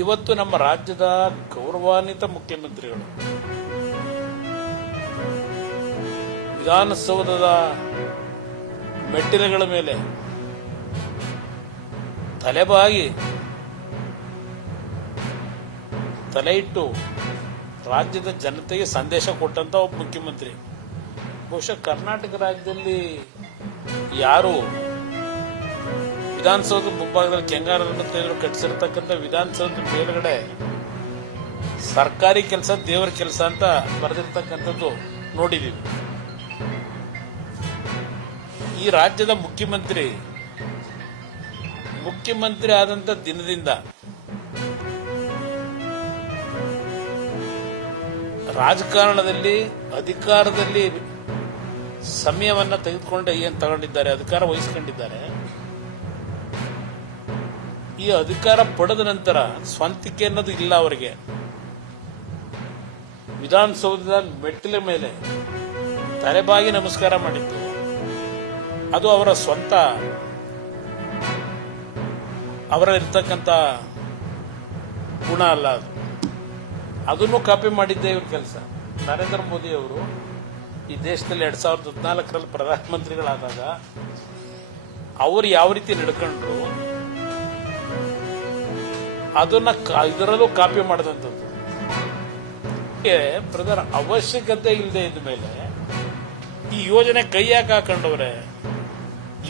ಇವತ್ತು ನಮ್ಮ ರಾಜ್ಯದ ಗೌರವಾನ್ವಿತ ಮುಖ್ಯಮಂತ್ರಿಗಳು ವಿಧಾನಸೌಧದ ಮೆಟ್ಟಿಲುಗಳ ಮೇಲೆ ತಲೆಬಾಗಿ ತಲೆ ಇಟ್ಟು ರಾಜ್ಯದ ಜನತೆಗೆ ಸಂದೇಶ ಕೊಟ್ಟಂತ ಒಬ್ಬ ಮುಖ್ಯಮಂತ್ರಿ. ಬಹುಶಃ ಕರ್ನಾಟಕ ರಾಜ್ಯದಲ್ಲಿ ಯಾರು ವಿಧಾನಸೌಧ ಮುಂಭಾಗದಲ್ಲಿ ಕೆಂಗಾರನ್ನು ಕಟ್ಟಿಸಿರ್ತಕ್ಕಂಥ ವಿಧಾನಸೌಧ ಮೇಲ್ಗಡೆ ಸರ್ಕಾರಿ ಕೆಲಸ ದೇವರ ಕೆಲಸ ಅಂತ ಬರೆದಿರ್ತಕ್ಕಂಥದ್ದು ನೋಡಿದೀವಿ. ಈ ರಾಜ್ಯದ ಮುಖ್ಯಮಂತ್ರಿ ಆದಂತ ದಿನದಿಂದ ರಾಜಕಾರಣದಲ್ಲಿ ಅಧಿಕಾರದಲ್ಲಿ ಸಮಯವನ್ನ ತೆಗೆದುಕೊಂಡು ಏನ್ ತಗೊಂಡಿದ್ದಾರೆ, ಅಧಿಕಾರ ವಹಿಸಿಕೊಂಡಿದ್ದಾರೆ. ಈ ಅಧಿಕಾರ ಪಡೆದ ನಂತರ ಸ್ವಂತಿಕೆ ಅನ್ನೋದು ಇಲ್ಲ ಅವರಿಗೆ. ವಿಧಾನಸೌಧದ ಮೆಟ್ಟಿಲ ಮೇಲೆ ತಲೆಬಾಗಿ ನಮಸ್ಕಾರ ಮಾಡಿದ್ದು ಅದು ಅವರ ಸ್ವಂತ, ಅವರ ಇರ್ತಕ್ಕಂಥ ಗುಣ ಅಲ್ಲ. ಅದನ್ನು ಕಾಪಿ ಮಾಡಿದ್ದೇ ಇವ್ರ ಕೆಲಸ. ನರೇಂದ್ರ ಮೋದಿ ಅವರು ಈ ದೇಶದಲ್ಲಿ 2014ರಲ್ಲಿ ಪ್ರಧಾನಮಂತ್ರಿಗಳಾದಾಗ ಅವರು ಯಾವ ರೀತಿ ನಡ್ಕೊಂಡ್ರು ಅದನ್ನ ಇದರಲ್ಲೂ ಕಾಪಿ ಮಾಡಿದಂಥದ್ದು. ಪ್ರಧಾನ ಅವಶ್ಯಕತೆ ಇಲ್ಲದೆ ಇದ್ದ ಮೇಲೆ ಈ ಯೋಜನೆ ಕೈ ಯಾಕೆ ಹಾಕೊಂಡವ್ರೆ?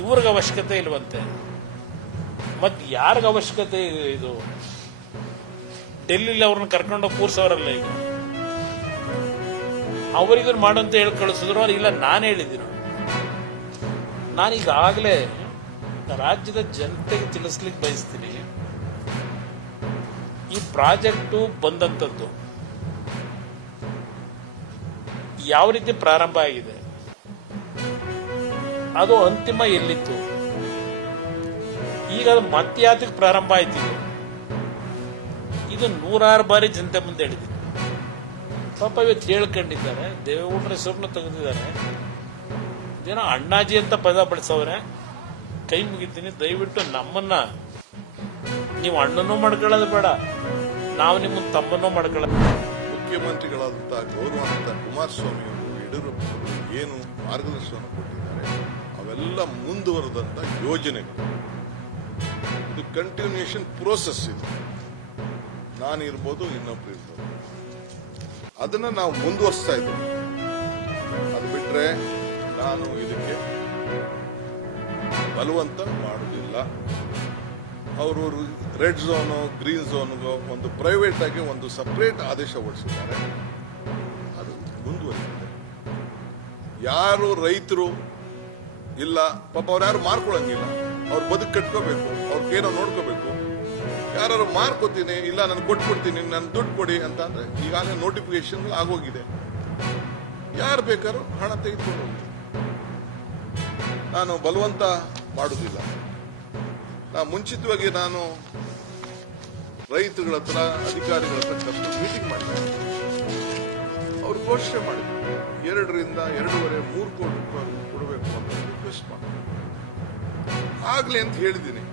ಇವ್ರಿಗೆ ಅವಶ್ಯಕತೆ ಇಲ್ವಂತೆ. ಮತ್ ಯಾರಿಗ ಅವಶ್ಯಕತೆ ಇದು? ಡೆಲ್ಲಿಲಿ ಅವ್ರನ್ನ ಕರ್ಕೊಂಡೋಗಿ ಕೂರ್ಸೋರಲ್ಲ. ಈಗ ಅವರಿಗೂ ಮಾಡಂತ ಹೇಳಿ ಕಳಿಸಿದ್ರು. ಇಲ್ಲ, ನಾನು ಹೇಳಿದ್ದೀನಿ. ನಾನೀಗಾಗಲೇ ರಾಜ್ಯದ ಜನತೆಗೆ ತಿಳಿಸ್ಲಿಕ್ಕೆ ಬಯಸ್ತೀನಿ, ಈ ಪ್ರಾಜೆಕ್ಟು ಬಂದಂಥದ್ದು ಯಾವ ರೀತಿ ಪ್ರಾರಂಭ ಆಗಿದೆ, ಅದು ಅಂತಿಮ ಎಲ್ಲಿತ್ತು, ಈಗ ಅದು ಮತ್ಯಾತಕ್ಕೆ ಪ್ರಾರಂಭ ಆಯ್ತಿದೆ. ಇದು 106 ಬಾರಿ ಜನತೆ ಮುಂದೆ ಹೇಳಿದೆ. ಪಾಪ ಇವತ್ತು ಹೇಳ್ಕೊಂಡಿದ್ದಾರೆ, ದೇವೇಗೌಡರ ಹೆಸರನ್ನು ತೆಗೆದಿದ್ದಾರೆ. ಇದೇನೋ ಅಣ್ಣಾಜಿ ಅಂತ ಪದ ಬಳಸವ್ರೆ. ಕೈ ಮುಗಿತೀನಿ, ದಯವಿಟ್ಟು ನಮ್ಮನ್ನ ನೀವು ಅಣ್ಣನೂ ಮಾಡ್ಕೊಳ್ಳೋದು ಬೇಡ, ನಾವು ನಿಮ್ಮ ತಮ್ಮನ್ನೂ ಮಾಡ್ಕೊಳ್ಳೋದು. ಮುಖ್ಯಮಂತ್ರಿಗಳಾದಂತಹ ಗೌರವಾನ್ವಿತ ಕುಮಾರಸ್ವಾಮಿ ಅವರು, ಯಡಿಯೂರಪ್ಪರು ಏನು ಮಾರ್ಗದರ್ಶನ ಕೊಟ್ಟಿದ್ದಾರೆ ಅವೆಲ್ಲ ಮುಂದುವರೆದಂತ ಯೋಜನೆಗಳು. ಇದು ಕಂಟಿನ್ಯೂಷನ್ ಪ್ರೋಸೆಸ್. ಇದು ನಾನಿರ್ಬೋದು, ಇನ್ನೊಬ್ರು ಇರ್ಬೋದು, ಅದನ್ನ ನಾವು ಮುಂದುವರಿಸ್ತಾ ಇದ್ದೀವಿ. ಅದು ಬಿಟ್ರೆ ನಾನು ಇದಕ್ಕೆ ಬಲವಂತ ಮಾಡುವುದಿಲ್ಲ. ಅವರು ರೆಡ್ ಝೋನು ಗ್ರೀನ್ ಝೋನ್ಗೋ ಒಂದು ಪ್ರೈವೇಟ್ ಆಗಿ ಒಂದು ಸಪರೇಟ್ ಆದೇಶ ಹೊರಡಿಸಿದ್ದಾರೆ. ಅದು ಮುಂದುವರಿದಿದೆ. ಯಾರು ರೈತರು ಇಲ್ಲ, ಪಾಪ ಅವ್ರು ಯಾರು ಮಾರ್ಕೊಳಂಗಿಲ್ಲ. ಅವ್ರ ಬದುಕು ಕಟ್ಕೋಬೇಕು, ಅವ್ರಿಗೇನೋ ನೋಡ್ಕೋಬೇಕು. ಯಾರು ಮಾರ್ಕೋತೀನಿ, ಇಲ್ಲ ನಾನು ಕೊಟ್ಬಿಡ್ತೀನಿ, ನಾನು ದುಡ್ಡು ಕೊಡಿ ಅಂತ ಅಂದ್ರೆ ಈಗಾಗಲೇ ನೋಟಿಫಿಕೇಶನ್ ಆಗೋಗಿದೆ. ಯಾರು ಬೇಕಾದ್ರೂ ಹಣ ತೆಗೆದುಕೊಂಡು ಹೋಗಿ. ನಾನು ಬಲವಂತ ಮಾಡುವುದಿಲ್ಲ. ಮುಂಚಿತವಾಗಿ ನಾನು ರೈತಗಳ ಹತ್ರ, ಅಧಿಕಾರಿಗಳ ಹತ್ರ ಕರೆದು ಮೀಟಿಂಗ್ ಮಾಡಿದ್ದೆ. ಅವ್ರು ಘೋಷಣೆ ಮಾಡಿದ್ರು 2 ರಿಂದ 2.5, 3 ಕೋಟಿ ರೂಪಾಯಿ ಕೊಡಬೇಕು ಅಂತ ರಿಕ್ವೆಸ್ಟ್ ಮಾಡಿ ಆಗ್ಲಿ ಅಂತ ಹೇಳಿದ್ದೀನಿ.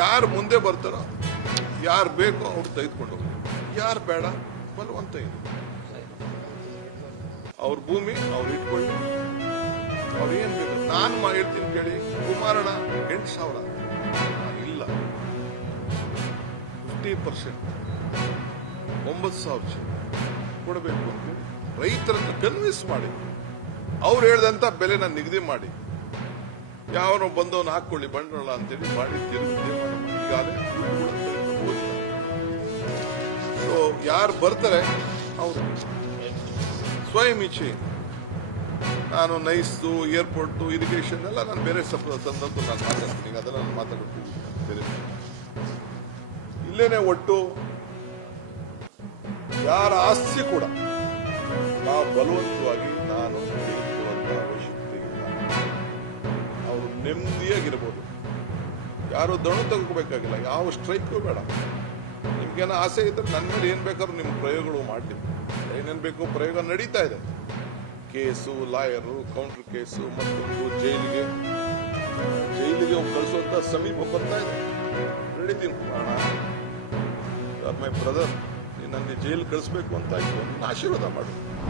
ಯಾರು ಮುಂದೆ ಬರ್ತಾರೋ, ಯಾರು ಬೇಕೋ ಅವ್ರು ತೆಗೆದುಕೊಂಡು ಹೋಗಿ, ಯಾರು ಬೇಡ ಬಲವಂತ ಇದೆ. ಅವ್ರ ಭೂಮಿ ಅವ್ರು ಇಟ್ಕೊಳ್ಳಿ, ಅವ್ರು ಏನ್ ಬೇಕು. ನಾನು ಹೇಳ್ತೀನಿ ಕೇಳಿ, ಕುಮಾರಣ್ಣ 8,000 ಇಲ್ಲ, 50% 9,000 ಕೊಡಬೇಕು ಅಂತೇಳಿ ರೈತರನ್ನ ಕನ್ವಿನ್ಸ್ ಮಾಡಿ, ಅವ್ರು ಹೇಳಿದಂತ ಬೆಲೆನ ನಿಗದಿ ಮಾಡಿ, ಯಾವನೋ ಬಂದವನು ಹಾಕೊಳ್ಳಿ ಬಂಡವಾಳ ಅಂತೇಳಿ ಮಾಡಿ ಈಗಾಗಲೇ ಸೊ ಯಾರು ಬರ್ತಾರೆ ಅವರು ಸ್ವಯಂ ಇಚ್ಛೆ. ನಾನು ನೈಸ್ದು, ಏರ್ಪೋರ್ಟ್, ಇರಿಗೇಷನ್ ಎಲ್ಲ ನಾನು ಬೇರೆ ಸಂದರ್ಭ ನಾನು ಮಾತಾಡ್ತೀನಿ. ಅದೆಲ್ಲ ನಾನು ಮಾತಾಡಬೇಕು ಬೇರೆ. ಇಲ್ಲೇನೆ ಒಟ್ಟು ಯಾರ ಆಸ್ತಿ ಕೂಡ ನಾವು ಬಲವಂತವಾಗಿ ನಾನು ತೆಗೆದುಕೊಳ್ಳುವಂತ ಅವಶ್ಯಕತೆ ಇಲ್ಲ. ಅವರು ನೆಮ್ಮದಿಯಾಗಿರ್ಬೋದು. ಯಾರು ದಣು ತಗೋಬೇಕಾಗಿಲ್ಲ, ಯಾವ ಸ್ಟ್ರೈಕು ಬೇಡ. ನಿಮ್ಗೇನೋ ಆಸೆ ಇದ್ರೆ ನನ್ನ ಮೇಲೆ ಏನ್ ಬೇಕಾದ್ರೂ ನಿಮ್ಮ ಪ್ರಯೋಗಗಳು ಮಾಡಿ. ಏನೇನ್ ಬೇಕು ಪ್ರಯೋಗ ನಡೀತಾ ಇದೆ. ಕೇಸು, ಲಾಯರು, ಕೌಂಟರ್ ಕೇಸು, ಮತ್ತೊಂದು ಜೈಲಿಗೆ ಕಳಿಸುವಂತ ಸಮೀಪ ಬರ್ತಾ ಇದೆ. ನಡೀತೀನಿ. ಯು ಆರ್ ಮೈ ಬ್ರದರ್, ನೀನು ನನಗೆ ಜೈಲು ಕಳಿಸ್ಬೇಕು ಅಂತ ಆಯ್ತು, ನನ್ನ ಆಶೀರ್ವಾದ ಮಾಡು.